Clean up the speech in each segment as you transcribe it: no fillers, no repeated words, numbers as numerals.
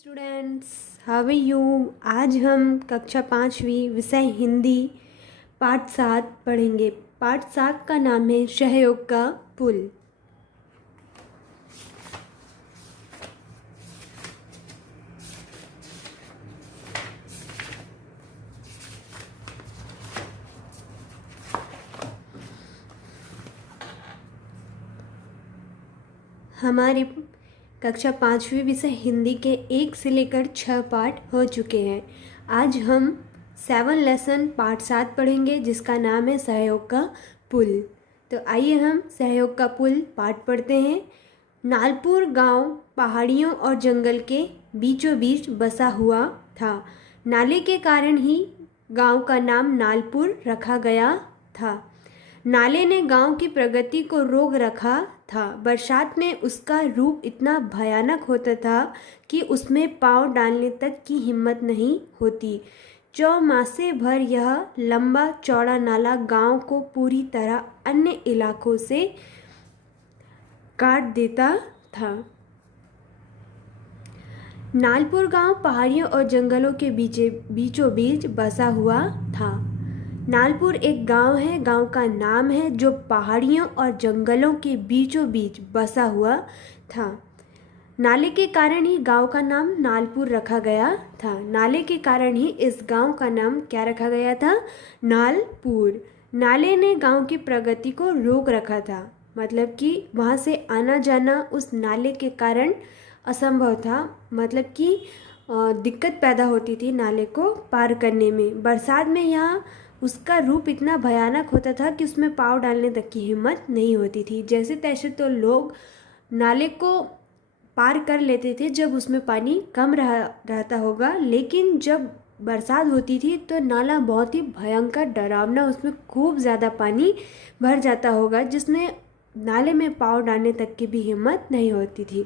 Students, how are you. आज हम कक्षा 5वीं विषय हिंदी पाठ 7 पढ़ेंगे। पाठ 7 का नाम है सहयोग का पुल। हमारे कक्षा 5वीं विषय हिंदी के 1 से लेकर 6 पाठ हो चुके हैं। आज हम 7 लेसन पाठ 7 पढ़ेंगे जिसका नाम है सहयोग का पुल। तो आइए हम सहयोग का पुल पाठ पढ़ते हैं। नालपुर गांव पहाड़ियों और जंगल के बीचों बीच बसा हुआ था। नाले के कारण ही गांव का नाम नालपुर रखा गया था। नाले ने गांव की प्रगति को रोक रखा था। बरसात में उसका रूप इतना भयानक होता था कि उसमें पांव डालने तक की हिम्मत नहीं होती। चौमासे भर यह लंबा चौड़ा नाला गांव को पूरी तरह अन्य इलाकों से काट देता था। नालपुर गांव पहाड़ियों और जंगलों के बीचों बीच बसा हुआ था। नालपुर एक गांव है, गांव का नाम है जो पहाड़ियों और जंगलों के बीचों बीच बसा हुआ था। नाले के कारण ही गांव का नाम नालपुर रखा गया था। नाले के कारण ही इस गांव का नाम क्या रखा गया था? नालपुर। नाले ने गांव की प्रगति को रोक रखा था, मतलब कि वहाँ से आना जाना उस नाले के कारण असंभव था, मतलब कि दिक्कत पैदा होती थी नाले को पार करने में। बरसात में यहाँ उसका रूप इतना भयानक होता था कि उसमें पाँव डालने तक की हिम्मत नहीं होती थी। जैसे तैसे तो लोग नाले को पार कर लेते थे जब उसमें पानी कम रहता होगा, लेकिन जब बरसात होती थी तो नाला बहुत ही भयंकर डरावना, उसमें खूब ज़्यादा पानी भर जाता होगा जिसमें नाले में पाँव डालने तक की भी हिम्मत नहीं होती थी।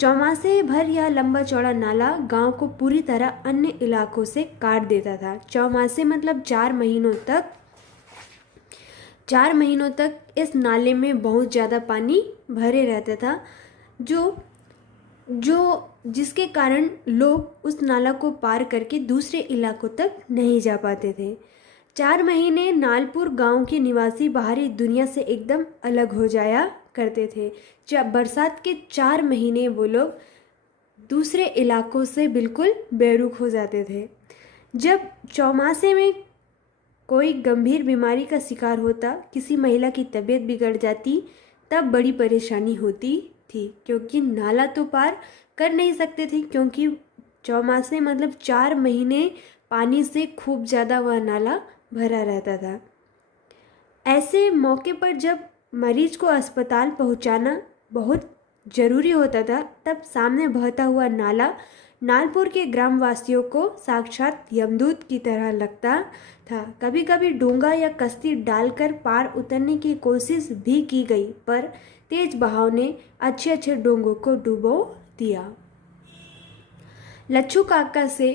चौमासे भर यह लंबा चौड़ा नाला गांव को पूरी तरह अन्य इलाकों से काट देता था। चौमासे मतलब 4 महीनों तक इस नाले में बहुत ज़्यादा पानी भरे रहता था, जिसके कारण लोग उस नाला को पार करके दूसरे इलाकों तक नहीं जा पाते थे। 4 महीने नालपुर गांव के निवासी बाहरी दुनिया से एकदम अलग हो जाया करते थे। जब बरसात के 4 महीने वो लोग दूसरे इलाकों से बिल्कुल बेरुख हो जाते थे। जब चौमासे में कोई गंभीर बीमारी का शिकार होता, किसी महिला की तबीयत बिगड़ जाती, तब बड़ी परेशानी होती थी, क्योंकि नाला तो पार कर नहीं सकते थे, क्योंकि चौमासे मतलब 4 महीने पानी से खूब ज़्यादा वह नाला भरा रहता था। ऐसे मौके पर जब मरीज को अस्पताल पहुंचाना बहुत ज़रूरी होता था, तब सामने बहता हुआ नाला नालपुर के ग्रामवासियों को साक्षात यमदूत की तरह लगता था। कभी कभी डोंगा या कश्ती डालकर पार उतरने की कोशिश भी की गई, पर तेज बहाव ने अच्छे डोंगों को डुबो दिया। लच्छू काका से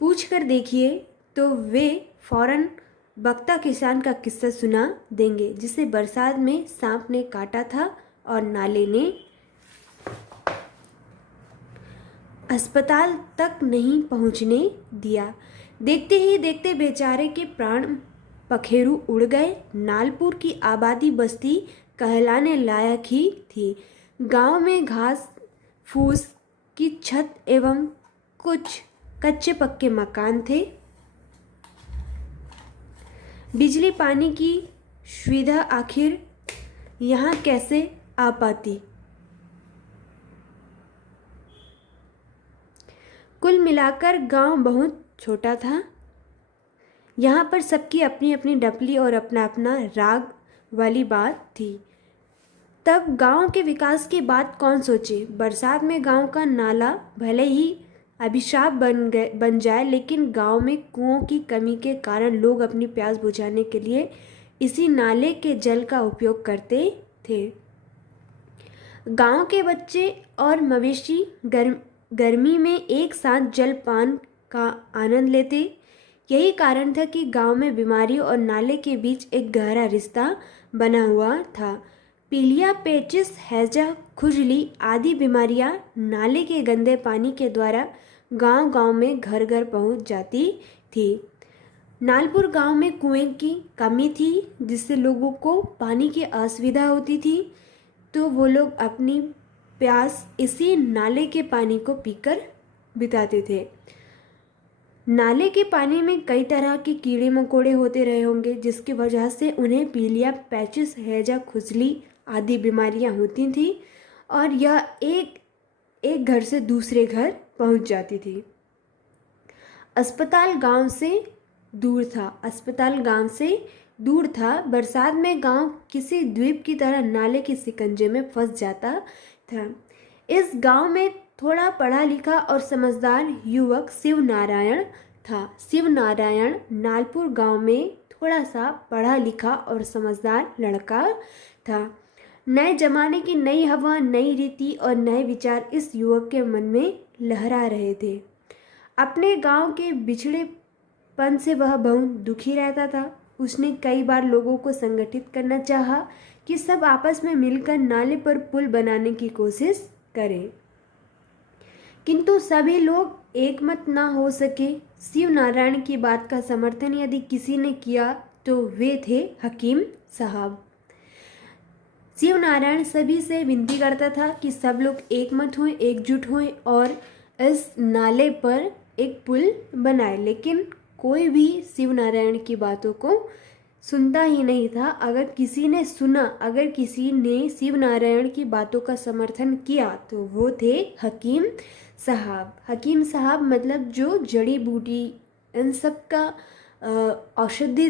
पूछ कर देखिए तो वे फौरन बकता किसान का किस्सा सुना देंगे, जिसे बरसात में सांप ने काटा था और नाले ने अस्पताल तक नहीं पहुंचने दिया। देखते ही देखते बेचारे के प्राण पखेरु उड़ गए। नालपुर की आबादी बस्ती कहलाने लायक ही थी। गांव में घास फूस की छत एवं कुछ कच्चे पक्के मकान थे। बिजली पानी की सुविधा आखिर यहाँ कैसे आ पाती? कुल मिलाकर गांव बहुत छोटा था। यहाँ पर सबकी अपनी अपनी डपली और अपना अपना राग वाली बात थी। तब गांव के विकास की बात कौन सोचे? बरसात में गांव का नाला भले ही अभिशाप बन जाए, लेकिन गांव में कुओं की कमी के कारण लोग अपनी प्यास बुझाने के लिए इसी नाले के जल का उपयोग करते थे। गांव के बच्चे और मवेशी गर्मी में एक साथ जलपान का आनंद लेते। यही कारण था कि गांव में बीमारी और नाले के बीच एक गहरा रिश्ता बना हुआ था। पीलिया, पेचिस, हैजा, खुजली आदि बीमारियां नाले के गंदे पानी के द्वारा गांव-गांव में घर-घर पहुंच जाती थी। नालपुर गांव में कुएं की कमी थी, जिससे लोगों को पानी की असुविधा होती थी, तो वो लोग अपनी प्यास इसी नाले के पानी को पीकर बिताते थे। नाले के पानी में कई तरह के कीड़े मकोड़े होते रहे होंगे, जिसकी वजह से उन्हें पीलिया, पैचिस, हैजा, खुजली आदि बीमारियां होती थी और यह एक घर से दूसरे घर पहुंच जाती थी। अस्पताल गांव से दूर था। बरसात में गांव किसी द्वीप की तरह नाले के शिकंजे में फंस जाता था। इस गांव में थोड़ा पढ़ा लिखा और समझदार युवक शिव नारायण था। शिव नारायण नालपुर गांव में थोड़ा सा पढ़ा लिखा और समझदार लड़का था। नए जमाने की नई हवा, नई रीति और नए विचार इस युवक के मन में लहरा रहे थे। अपने गांव के बिछड़ेपन से वह बहुत दुखी रहता था। उसने कई बार लोगों को संगठित करना चाहा कि सब आपस में मिलकर नाले पर पुल बनाने की कोशिश करें, किंतु सभी लोग एकमत न हो सके। शिव नारायण की बात का समर्थन यदि किसी ने किया तो वे थे हकीम साहब। शिव नारायण सभी से विनती करता था कि सब लोग एकमत हों, एकजुट हों और इस नाले पर एक पुल बनाए, लेकिन कोई भी शिव नारायण की बातों को सुनता ही नहीं था। अगर किसी ने शिव नारायण की बातों का समर्थन किया तो वो थे हकीम साहब। हकीम साहब मतलब जो जड़ी बूटी इन सब का औषधि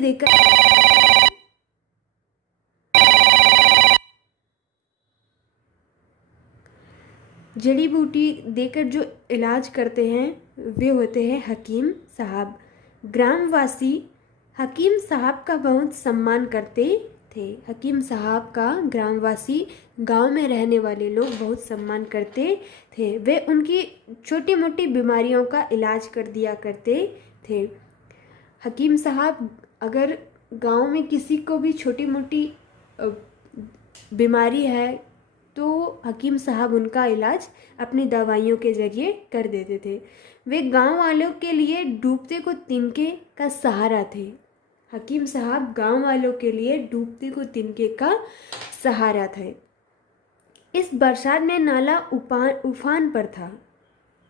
देकर जो इलाज करते हैं वे होते हैं हकीम साहब। ग्रामवासी हकीम साहब का बहुत सम्मान करते थे। हकीम साहब का ग्रामवासी, गांव में रहने वाले लोग बहुत सम्मान करते थे। वे उनकी छोटी मोटी बीमारियों का इलाज कर दिया करते थे। हकीम साहब अगर गांव में किसी को भी छोटी मोटी बीमारी है तो हकीम साहब उनका इलाज अपनी दवाइयों के जरिए कर देते थे। वे गांव वालों के लिए डूबते को तिनके का सहारा थे। हकीम साहब गांव वालों के लिए डूबते को तिनके का सहारा थे। इस बरसात में नाला उफान पर था।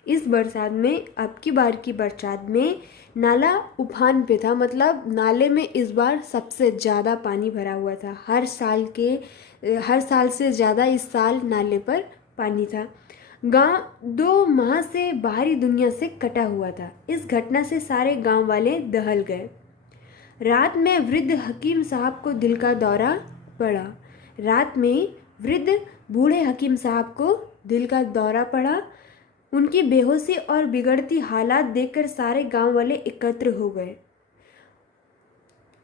इस बरसात में, अब की बार की बरसात में नाला उफान पे था, मतलब नाले में इस बार सबसे ज़्यादा पानी भरा हुआ था। हर साल से ज़्यादा इस साल नाले पर पानी था। गांव 2 माह से बाहरी दुनिया से कटा हुआ था। इस घटना से सारे गांव वाले दहल गए। रात में वृद्ध हकीम साहब को दिल का दौरा पड़ा। रात में वृद्ध बूढ़े हकीम साहब को दिल का दौरा पड़ा। उनकी बेहोशी और बिगड़ती हालात देखकर सारे गांव वाले एकत्र हो गए।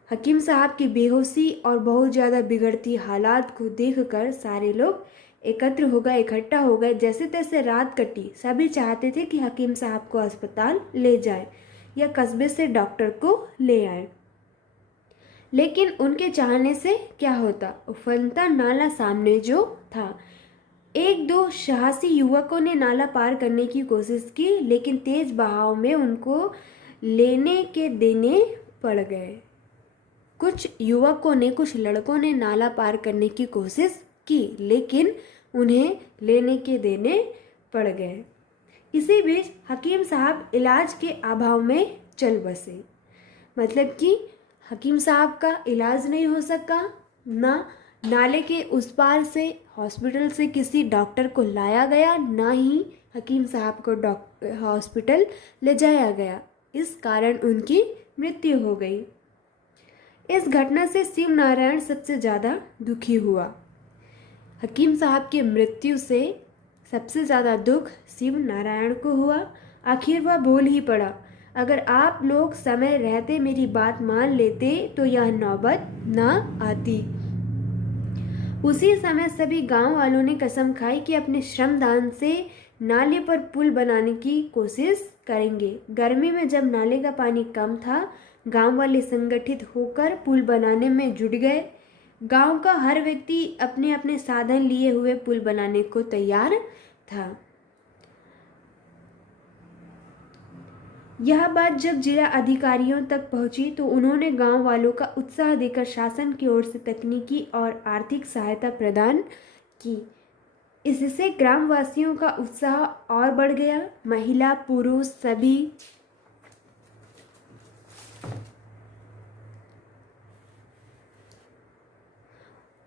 हकीम साहब की बेहोशी और बहुत ज़्यादा बिगड़ती हालात को देखकर सारे लोग इकट्ठा हो गए। जैसे तैसे रात कटी। सभी चाहते थे कि हकीम साहब को अस्पताल ले जाए या कस्बे से डॉक्टर को ले आए, लेकिन उनके चाहने से क्या होता। उफनता नाला सामने जो था। 1-2 साहसी युवकों ने नाला पार करने की कोशिश की, लेकिन तेज बहाव में उनको लेने के देने पड़ गए। कुछ लड़कों ने नाला पार करने की कोशिश की, लेकिन उन्हें लेने के देने पड़ गए। इसी बीच हकीम साहब इलाज के अभाव में चल बसे। मतलब कि हकीम साहब का इलाज नहीं हो सका, ना नाले के उस पार से हॉस्पिटल से किसी डॉक्टर को लाया गया, ना ही हकीम साहब को हॉस्पिटल ले जाया गया। इस कारण उनकी मृत्यु हो गई। इस घटना से शिव नारायण सबसे ज़्यादा दुखी हुआ। हकीम साहब की मृत्यु से सबसे ज़्यादा दुख शिव नारायण को हुआ। आखिर वह बोल ही पड़ा, अगर आप लोग समय रहते मेरी बात मान लेते तो यह नौबत ना आती। उसी समय सभी गांव वालों ने कसम खाई कि अपने श्रमदान से नाले पर पुल बनाने की कोशिश करेंगे। गर्मी में जब नाले का पानी कम था, गांव वाले संगठित होकर पुल बनाने में जुट गए। गांव का हर व्यक्ति अपने अपने साधन लिए हुए पुल बनाने को तैयार था। यह बात जब जिला अधिकारियों तक पहुंची तो उन्होंने गांव वालों का उत्साह देकर शासन की ओर से तकनीकी और आर्थिक सहायता प्रदान की। इससे ग्रामवासियों का उत्साह और बढ़ गया। महिला पुरुष सभी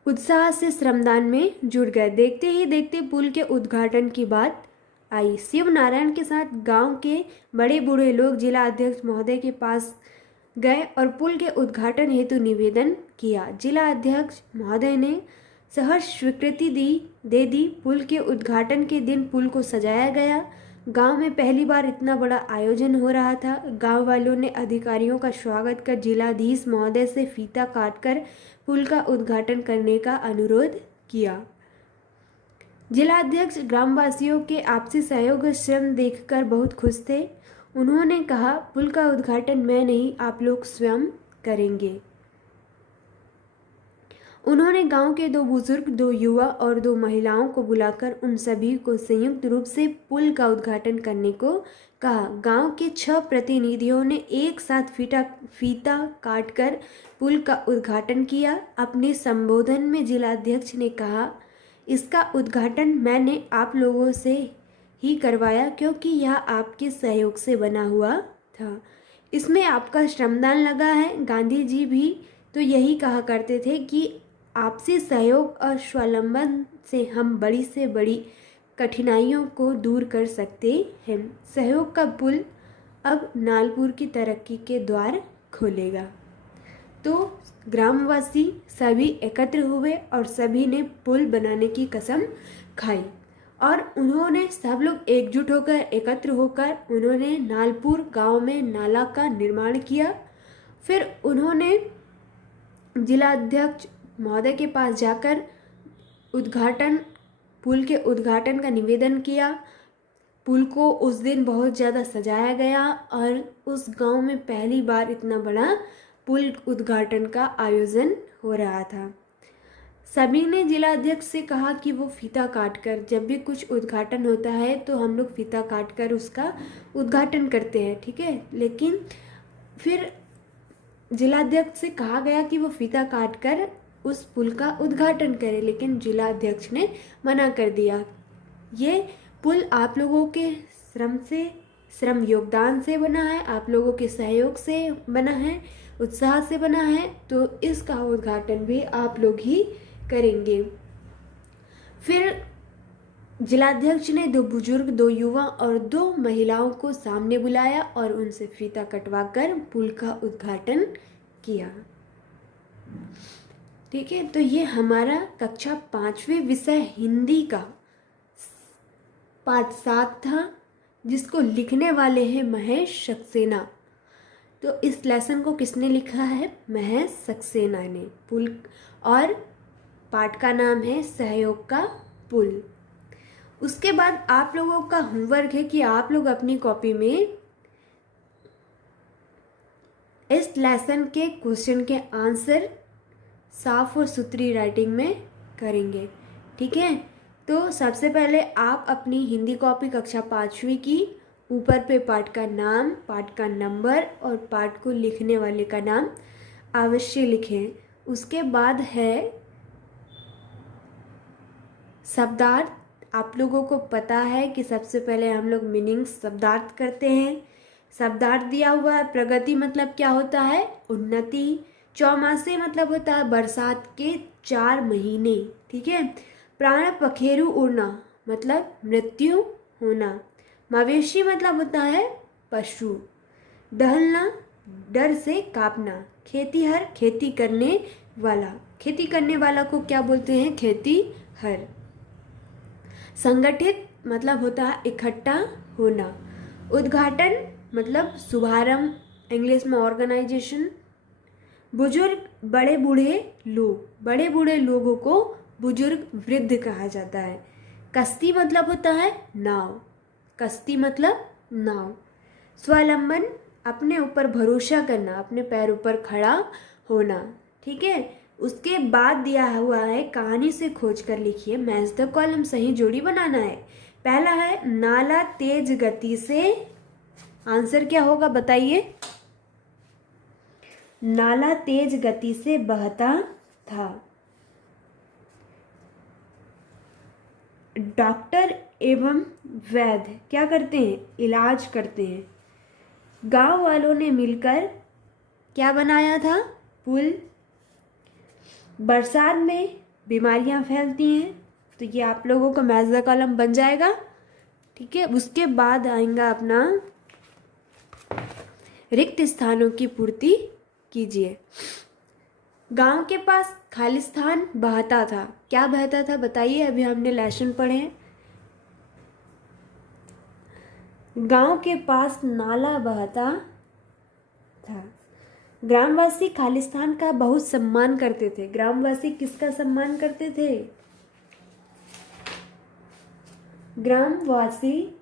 उत्साह से श्रमदान में जुट गए। देखते ही देखते पुल के उद्घाटन की बात आई। शिव नारायण के साथ गांव के बड़े बूढ़े लोग जिला अध्यक्ष महोदय के पास गए और पुल के उद्घाटन हेतु निवेदन किया। जिला अध्यक्ष महोदय ने सहर्ष स्वीकृति दे दी। पुल के उद्घाटन के दिन पुल को सजाया गया। गांव में पहली बार इतना बड़ा आयोजन हो रहा था। गांव वालों ने अधिकारियों का स्वागत कर जिलाधीश महोदय से फीता काटकर पुल का उद्घाटन करने का अनुरोध किया। जिलाध्यक्ष ग्रामवासियों के आपसी सहयोग और श्रम देखकर बहुत खुश थे। उन्होंने कहा, पुल का उद्घाटन मैं नहीं, आप लोग स्वयं करेंगे। उन्होंने गांव के 2 बुजुर्ग, 2 युवा और 2 महिलाओं को बुलाकर उन सभी को संयुक्त रूप से पुल का उद्घाटन करने को कहा। गांव के 6 प्रतिनिधियों ने एक साथ फीता काटकर पुल का उद्घाटन किया। अपने संबोधन में जिलाध्यक्ष ने कहा, इसका उद्घाटन मैंने आप लोगों से ही करवाया क्योंकि यह आपके सहयोग से बना हुआ था। इसमें आपका श्रमदान लगा है। गांधी जी भी तो यही कहा करते थे कि आपसी सहयोग और स्वावलंबन से हम बड़ी से बड़ी कठिनाइयों को दूर कर सकते हैं। सहयोग का पुल अब नालपुर की तरक्की के द्वार खोलेगा। तो ग्रामवासी सभी एकत्र हुए और सभी ने पुल बनाने की कसम खाई और उन्होंने सब लोग एकजुट होकर एकत्र होकर उन्होंने नालपुर गांव में नाला का निर्माण किया। फिर उन्होंने जिलाध्यक्ष महोदय के पास जाकर पुल के उद्घाटन का निवेदन किया। पुल को उस दिन बहुत ज़्यादा सजाया गया और उस गांव में पहली बार इतना बड़ा पुल उद्घाटन का आयोजन हो रहा था। सभी ने जिलाध्यक्ष से कहा कि वो फीता काटकर, जब भी कुछ उद्घाटन होता है तो हम लोग फीता काटकर उसका उद्घाटन करते हैं, ठीक है। लेकिन फिर जिलाध्यक्ष से कहा गया कि वो फीता काटकर उस पुल का उद्घाटन करे, लेकिन जिलाध्यक्ष ने मना कर दिया। ये पुल आप लोगों के श्रम योगदान से बना है, आप लोगों के सहयोग से बना है, उत्साह से बना है, तो इसका उद्घाटन भी आप लोग ही करेंगे। फिर जिलाध्यक्ष ने 2 बुजुर्ग, 2 युवा और 2 महिलाओं को सामने बुलाया और उनसे फीता कटवाकर पुल का उद्घाटन किया। ठीक है, तो ये हमारा कक्षा 5वें विषय हिंदी का पाठ 7 था, जिसको लिखने वाले हैं महेश सक्सेना। तो इस लेसन को किसने लिखा है? महेश सक्सेना ने। पुल और पाठ का नाम है सहयोग का पुल। उसके बाद आप लोगों का होमवर्क है कि आप लोग अपनी कॉपी में इस लेसन के क्वेश्चन के आंसर साफ और सुथरी राइटिंग में करेंगे, ठीक है। तो सबसे पहले आप अपनी हिंदी कॉपी कक्षा 5वीं की ऊपर पे पाठ का नाम, पाठ का नंबर और पाठ को लिखने वाले का नाम अवश्य लिखें। उसके बाद है शब्दार्थ। आप लोगों को पता है कि सबसे पहले हम लोग मीनिंग शब्दार्थ करते हैं। शब्दार्थ दिया हुआ है। प्रगति मतलब क्या होता है? उन्नति। चौमासे मतलब होता है बरसात के 4 महीने, ठीक है। प्राण पखेरु उड़ना मतलब मृत्यु होना। मवेशी मतलब होता है पशु। दहलना डर से कांपना। खेतीहर खेती करने वाला। खेती करने वाला को क्या बोलते हैं? खेतीहर। संगठित मतलब होता है इकट्ठा होना। उद्घाटन मतलब शुभारंभ, इंग्लिश में ऑर्गेनाइजेशन। बुजुर्ग बड़े बूढ़े लोग। बड़े बूढ़े लोगों को बुजुर्ग वृद्ध कहा जाता है। कश्ती मतलब होता है नाव। कश्ती मतलब नाव। स्वावलंबन अपने ऊपर भरोसा करना, अपने पैर ऊपर खड़ा होना, ठीक है। उसके बाद दिया हुआ है कहानी से खोज कर लिखिए, मैच द कॉलम, सही जोड़ी बनाना है। पहला है नाला तेज गति से, आंसर क्या होगा बताइए। नाला तेज गति से बहता था। डॉक्टर एवं वैद्य क्या करते हैं, इलाज करते हैं। गांव वालों ने मिलकर क्या बनाया था, पुल। बरसात में बीमारियां फैलती हैं, तो ये आप लोगों का मैच द कॉलम बन जाएगा। ठीक है, उसके बाद आएगा अपना रिक्त स्थानों की पूर्ति कीजिए। गांव के पास खालिस्तान बहता था, क्या बहता था बताइए, अभी हमने लेसन पढ़े हैं। गांव के पास नाला बहता था। ग्रामवासी खालिस्तान का बहुत सम्मान करते थे। ग्रामवासी किसका सम्मान करते थे, ग्रामवासी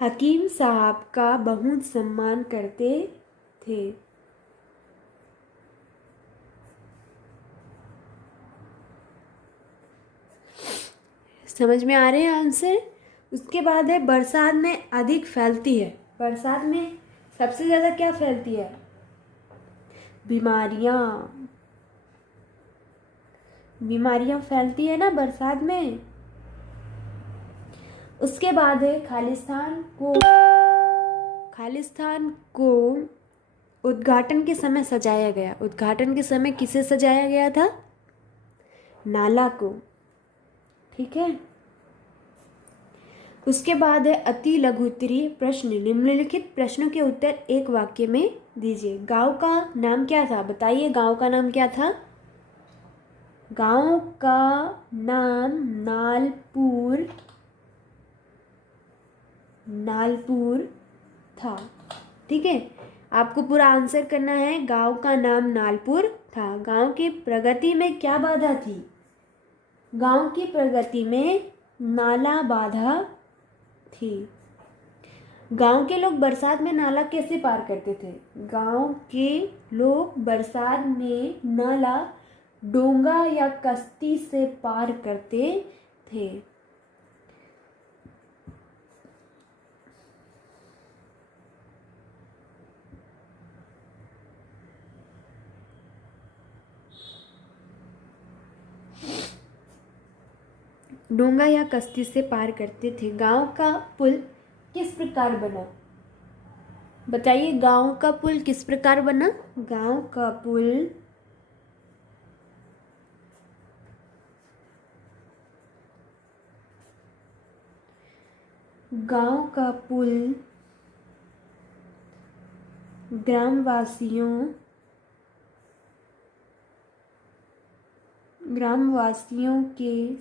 हकीम साहब का बहुत सम्मान करते थे। समझ में आ रहे हैं आंसर। उसके बाद है बरसात में अधिक फैलती है। बरसात में सबसे ज़्यादा क्या फैलती है, बीमारियां। बीमारियां फैलती है ना बरसात में। उसके बाद है खालिस्तान को उद्घाटन के समय सजाया गया। उद्घाटन के समय किसे सजाया गया था, नाला को। ठीक है, उसके बाद है अति लघु उत्तरीय प्रश्न। निम्नलिखित प्रश्नों के उत्तर एक वाक्य में दीजिए। गांव का नाम क्या था बताइए, गांव का नाम क्या था, गांव का नाम नालपुर था। ठीक है, आपको पूरा आंसर करना है। गांव का नाम नालपुर था। गांव की प्रगति में क्या बाधा थी, गांव की प्रगति में नाला बाधा थी। गांव के लोग बरसात में नाला कैसे पार करते थे, गांव के लोग बरसात में नाला डोंगा या कश्ती से पार करते थे। डोंगा या कश्ती से पार करते थे। गांव का पुल किस प्रकार बना बताइए, गांव का पुल किस प्रकार बना, गांव का पुल ग्रामवासियों के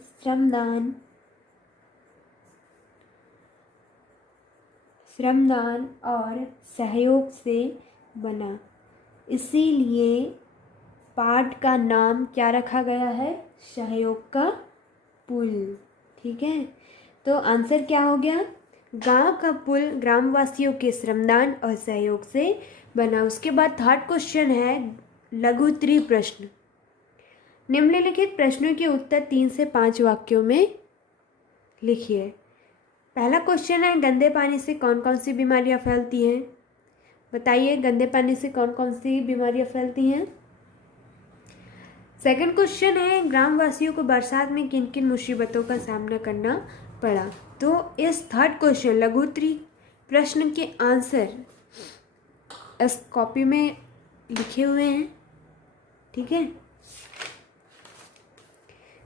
श्रमदान और सहयोग से बना। इसीलिए पाठ का नाम क्या रखा गया है, सहयोग का पुल। ठीक है, तो आंसर क्या हो गया, गांव का पुल ग्रामवासियों के श्रमदान और सहयोग से बना। उसके बाद थर्ड क्वेश्चन है लघु उत्तरीय प्रश्न। निम्नलिखित प्रश्नों के उत्तर 3 से 5 वाक्यों में लिखिए। पहला क्वेश्चन है गंदे पानी से कौन कौन सी बीमारियां फैलती हैं, बताइए गंदे पानी से कौन कौन सी बीमारियां फैलती हैं। सेकंड क्वेश्चन है ग्रामवासियों को बरसात में किन किन मुसीबतों का सामना करना पड़ा। तो इस थर्ड क्वेश्चन लघु उत्तरीय प्रश्न के आंसर इस कॉपी में लिखे हुए हैं। ठीक है,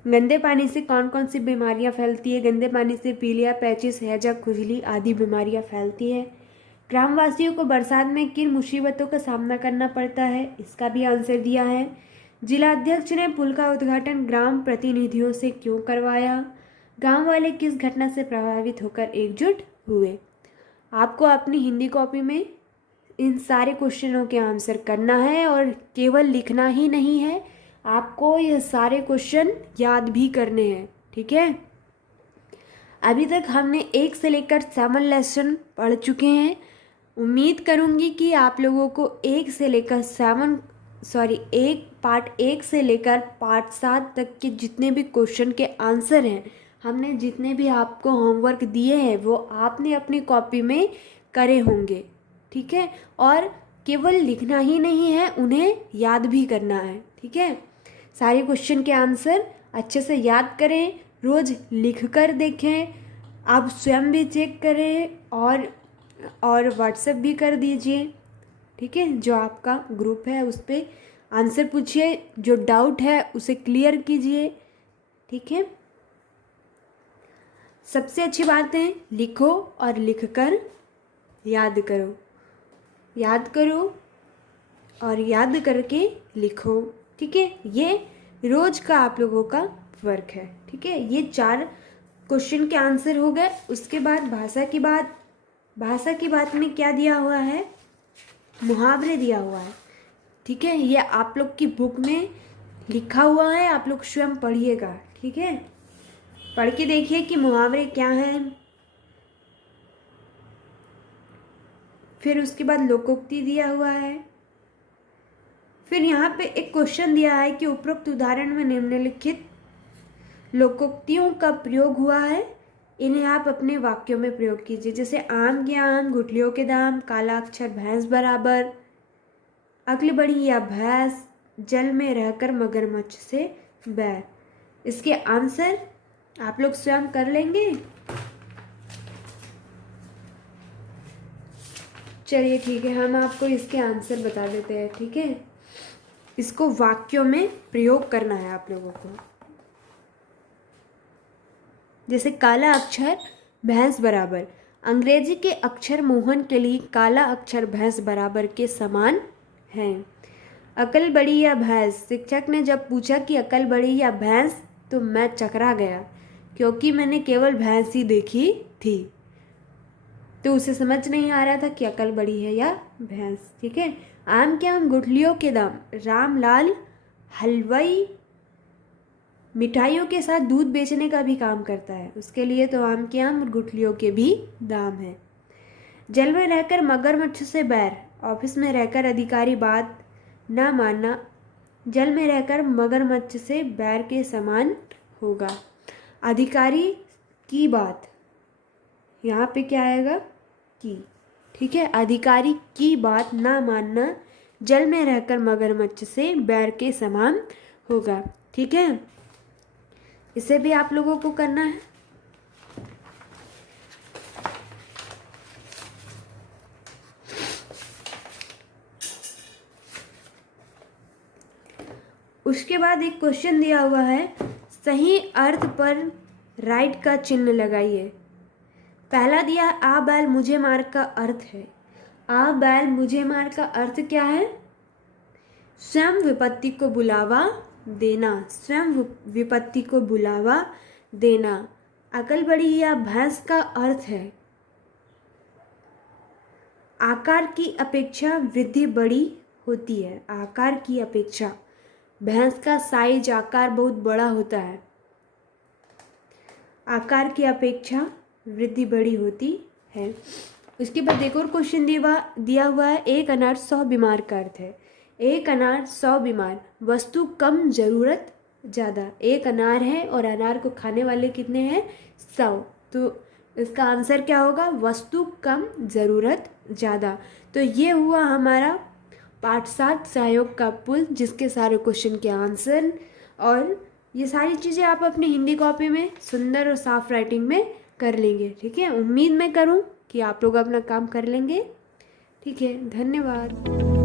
गंदे पानी से कौन कौन सी बीमारियां फैलती है, गंदे पानी से पीलिया, पैचिस, हैजा, खुजली आदि बीमारियां फैलती है। ग्रामवासियों को बरसात में किन मुसीबतों का सामना करना पड़ता है, इसका भी आंसर दिया है। जिला अध्यक्ष ने पुल का उद्घाटन ग्राम प्रतिनिधियों से क्यों करवाया, गांव वाले किस घटना से प्रभावित होकर एकजुट हुए। आपको अपनी हिंदी कॉपी में इन सारे क्वेश्चनों के आंसर करना है और केवल लिखना ही नहीं है, आपको ये सारे क्वेश्चन याद भी करने हैं। ठीक है, अभी तक हमने 1 से लेकर 7 लेसन पढ़ चुके हैं। उम्मीद करूँगी कि आप लोगों को पार्ट 1 से लेकर पार्ट 7 तक के जितने भी क्वेश्चन के आंसर हैं, हमने जितने भी आपको होमवर्क दिए हैं वो आपने अपनी कॉपी में करे होंगे, ठीक है। और केवल लिखना ही नहीं है, उन्हें याद भी करना है, ठीक है। सारे क्वेश्चन के आंसर अच्छे से याद करें, रोज़ लिख कर देखें, आप स्वयं भी चेक करें और व्हाट्सएप भी कर दीजिए, ठीक है। जो आपका ग्रुप है उस पर आंसर पूछिए, जो डाउट है उसे क्लियर कीजिए, ठीक है। सबसे अच्छी बात है लिखो और लिखकर याद करो, याद करो और याद करके लिखो, ठीक है। ये रोज़ का आप लोगों का वर्क है, ठीक है। ये 4 क्वेश्चन के आंसर हो गए। उसके बाद भाषा की बात में क्या दिया हुआ है, मुहावरे दिया हुआ है, ठीक है। ये आप लोग की बुक में लिखा हुआ है, आप लोग स्वयं पढ़िएगा, ठीक है। पढ़ के देखिए कि मुहावरे क्या हैं। फिर उसके बाद लोकोक्ति दिया हुआ है। फिर यहाँ पे एक क्वेश्चन दिया है कि उपरोक्त उदाहरण में निम्नलिखित लोकोक्तियों का प्रयोग हुआ है, इन्हें आप अपने वाक्यों में प्रयोग कीजिए। जैसे आम के आम, गुठलियों के दाम, काला अक्षर भैंस बराबर, अकल बड़ी या भैंस, जल में रहकर मगरमच्छ से बैर। इसके आंसर आप लोग स्वयं कर लेंगे। चलिए ठीक है, हम आपको इसके आंसर बता देते हैं, ठीक है। इसको वाक्यों में प्रयोग करना है आप लोगों को। जैसे काला अक्षर भैंस बराबर, अंग्रेजी के अक्षर मोहन के लिए काला अक्षर भैंस बराबर के समान है। अकल बड़ी या भैंस, शिक्षक ने जब पूछा कि अकल बड़ी या भैंस तो मैं चकरा गया, क्योंकि मैंने केवल भैंस ही देखी थी। तो उसे समझ नहीं आ रहा था कि अकल बड़ी है या भैंस, ठीक है। आम के आम, गुठलियों के दाम, रामलाल हलवाई मिठाइयों के साथ दूध बेचने का भी काम करता है, उसके लिए तो आम के आम और गुठलियों के भी दाम है। जल में रहकर मगरमच्छ से बैर, ऑफिस में रहकर अधिकारी बात ना मानना जल में रहकर मगरमच्छ से बैर के समान होगा। अधिकारी की बात, यहाँ पे क्या आएगा की, ठीक है। अधिकारी की बात ना मानना जल में रहकर मगरमच्छ से बैर के समान होगा, ठीक है। इसे भी आप लोगों को करना है। उसके बाद एक क्वेश्चन दिया हुआ है, सही अर्थ पर राइट का चिन्ह लगाइए। पहला दिया आ बैल मुझे मार का अर्थ है। आ बैल मुझे मार का अर्थ क्या है, स्वयं विपत्ति को बुलावा देना, स्वयं विपत्ति को बुलावा देना। अकल बड़ी या भैंस का अर्थ है आकार की अपेक्षा वृद्धि बड़ी होती है। आकार की अपेक्षा, भैंस का साइज आकार बहुत बड़ा होता है, आकार की अपेक्षा वृद्धि बड़ी होती है। उसके बाद एक और क्वेश्चन दिया हुआ है, एक अनार 100 बीमार का अर्थ है। एक अनार 100 बीमार, वस्तु कम जरूरत ज़्यादा। एक अनार है और अनार को खाने वाले कितने हैं, 100, तो इसका आंसर क्या होगा, वस्तु कम ज़रूरत ज़्यादा। तो ये हुआ हमारा पार्ट 7 सहयोग का पुल, जिसके सारे क्वेश्चन के आंसर और ये सारी चीज़ें आप अपनी हिंदी कॉपी में सुंदर और साफ राइटिंग में कर लेंगे, ठीक है। उम्मीद मैं करूँ कि आप लोग अपना काम कर लेंगे, ठीक है। धन्यवाद।